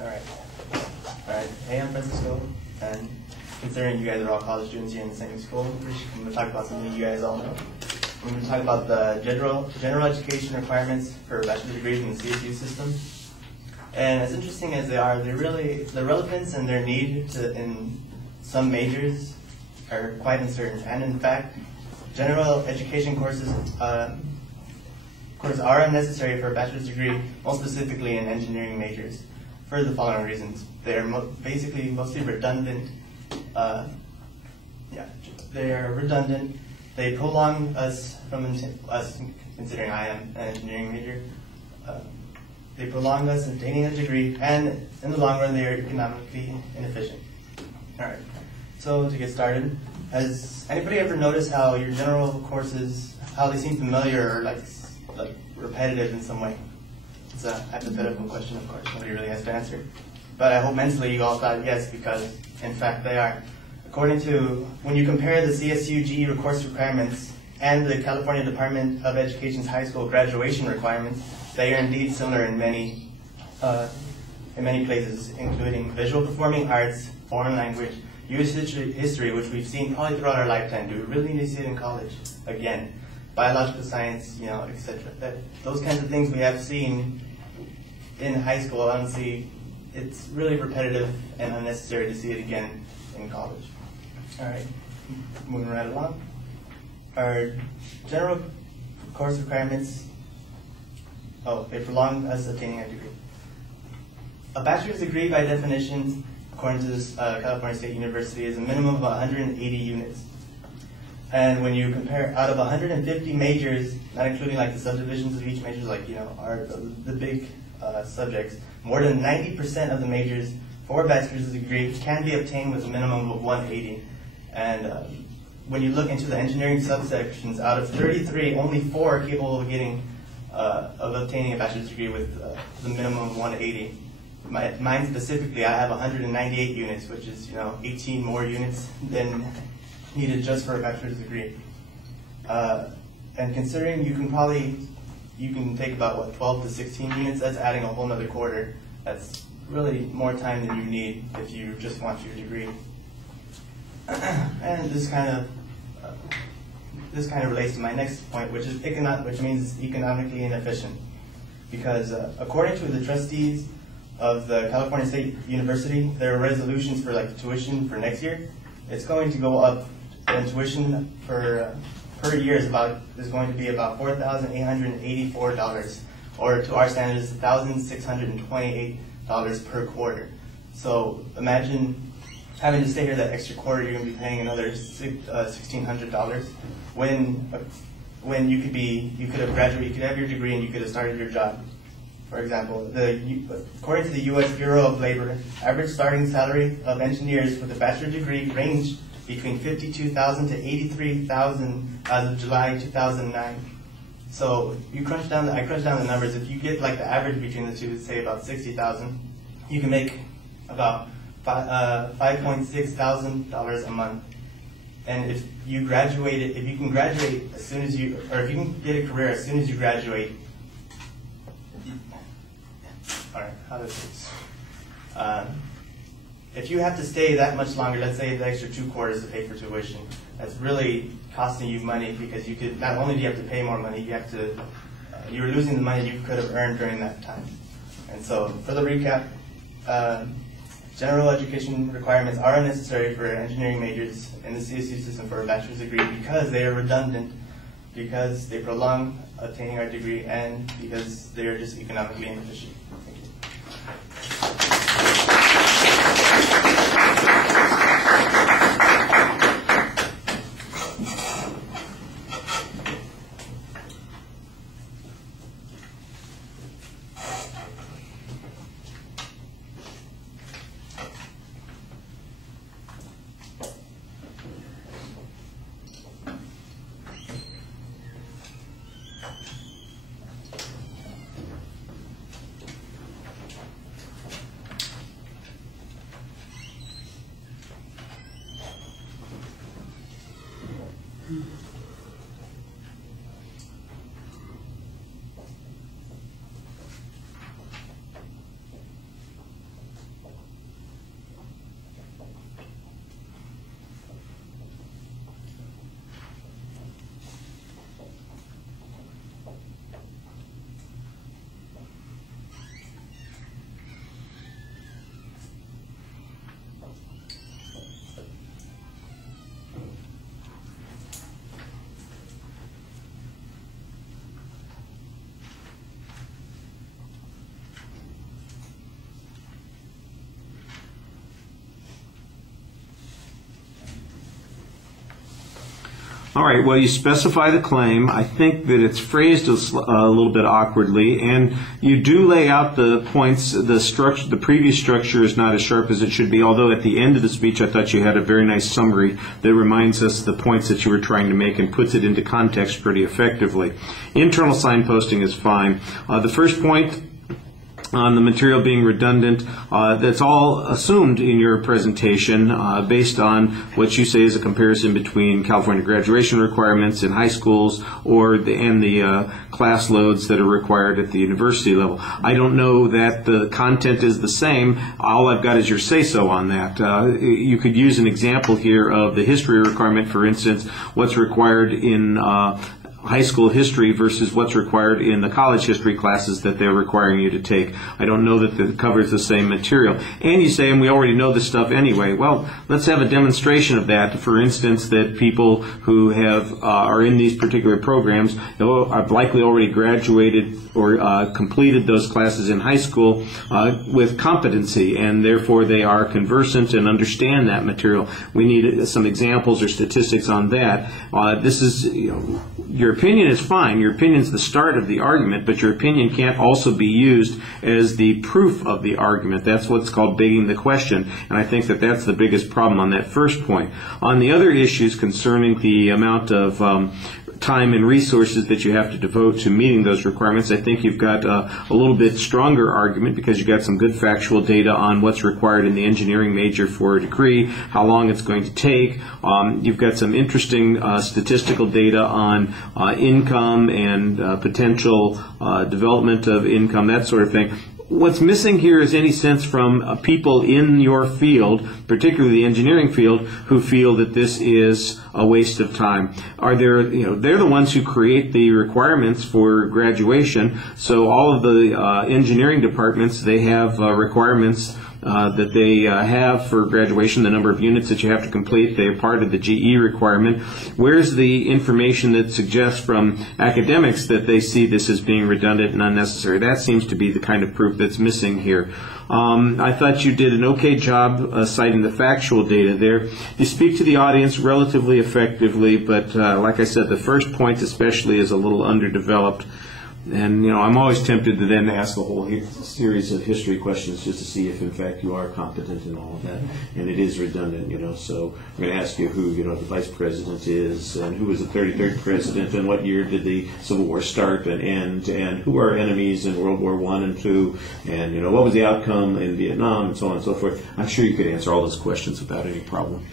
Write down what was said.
Alright. Hey, I'm Francisco, and considering you guys are all college students here in the same school, I'm going to talk about something you guys all know. I'm going to talk about the general education requirements for bachelor's degrees in the CSU system. And as interesting as they are, the relevance and their need in some majors are quite uncertain. And in fact, general education courses are unnecessary for a bachelor's degree, most specifically in engineering majors, for the following reasons. They are basically mostly redundant. They are redundant. They prolong us considering I am an engineering major. They prolong us obtaining a degree, and in the long run, they are economically inefficient. All right. So to get started, has anybody ever noticed how your general courses, how they seem familiar or like repetitive in some way? It's a hypothetical question, of course. Nobody really has to answer. But I hope mentally you all thought yes, because in fact they are. According to, when you compare the CSU GE course requirements and the California Department of Education's high school graduation requirements, they are indeed similar in many places, including visual performing arts, foreign language, U.S. history, which we've seen probably throughout our lifetime. Do we really need to see it in college? Again, biological science, etc. Those kinds of things we have seen in high school. I don't see, it's really repetitive and unnecessary to see it again in college. All right, moving right along. Our general course requirements, they prolong us obtaining a degree. A bachelor's degree, by definition, according to this California State University, is a minimum of 180 units. And when you compare, out of 150 majors, not including like the subdivisions of each major, like the big subjects, more than 90% of the majors for a bachelor's degree can be obtained with a minimum of 180. And when you look into the engineering subsections, out of 33, only 4 are capable of obtaining a bachelor's degree with the minimum of 180. Mine specifically, I have 198 units, which is 18 more units than needed just for a bachelor's degree. And considering you can take about 12 to 16 units, that's adding a whole nother quarter. That's really more time than you need if you just want your degree. And this kind of relates to my next point, which means economically inefficient, because according to the trustees of the California State University, there are resolutions for like tuition for next year. It's going to go up, and tuition per year is going to be about $4,884, or to our standards, $1,628 per quarter. So imagine having to stay here that extra quarter. You're going to be paying another $1,600 when you could have graduated, you could have your degree, and you could have started your job. For example, according to the U.S. Bureau of Labor, average starting salary of engineers with a bachelor's degree ranged between $52,000 to $83,000 as of July 2009. So I crunched down the numbers. If you get like the average between the two, say about $60,000, you can make about $5,600 a month. And if you can graduate as soon as you, or if you can get a career as soon as you graduate. All right, how does this? If you have to stay that much longer, let's say the extra 2 quarters to pay for tuition, that's really costing you money, because you could, not only do you have to pay more money, you're losing the money you could have earned during that time. And so, for the recap, general education requirements are unnecessary for engineering majors in the CSU system for a bachelor's degree, because they are redundant, because they prolong obtaining our degree, and because they are just economically inefficient. Thank you. All right, well, you specify the claim. I think that it's phrased a little bit awkwardly, and you do lay out the points. The structure, the previous structure is not as sharp as it should be, although at the end of the speech I thought you had a very nice summary that reminds us the points that you were trying to make and puts it into context pretty effectively. Internal signposting is fine. The first point on the material being redundant, that's all assumed in your presentation based on what you say is a comparison between California graduation requirements in high schools and the class loads that are required at the university level. I don't know that the content is the same. All I've got is your say-so on that. You could use an example here of the history requirement, for instance, what's required in high school history versus what's required in the college history classes that they're requiring you to take. I don't know that it covers the same material. And you say, and we already know this stuff anyway. Well, let's have a demonstration of that. For instance, that people who are in these particular programs have likely already graduated or completed those classes in high school with competency, and therefore they are conversant and understand that material. We need some examples or statistics on that. This is, your opinion is fine. Your opinion is the start of the argument, but your opinion can't also be used as the proof of the argument. That's what's called begging the question, and I think that that's the biggest problem on that first point. On the other issues concerning the amount of time and resources that you have to devote to meeting those requirements, I think you've got a little bit stronger argument because you've got some good factual data on what's required in the engineering major for a degree, how long it's going to take. You've got some interesting statistical data on income and potential development of income, that sort of thing. What's missing here is any sense from people in your field, particularly the engineering field, who feel that this is a waste of time. They're the ones who create the requirements for graduation. So all of the engineering departments, they have requirements that they have for graduation, the number of units that you have to complete. They're part of the GE requirement. Where's the information that suggests from academics that they see this as being redundant and unnecessary? That seems to be the kind of proof that's missing here. I thought you did an okay job citing the factual data there. You speak to the audience relatively effectively, but like I said, the first point especially is a little underdeveloped. And, I'm always tempted to then ask a whole series of history questions just to see if, in fact, you are competent in all of that. And it is redundant, So I'm going to ask you who, the vice president is, and who was the 33rd president, and what year did the Civil War start and end, and who are enemies in World War I and II, and, what was the outcome in Vietnam, and so on and so forth. I'm sure you could answer all those questions without any problem.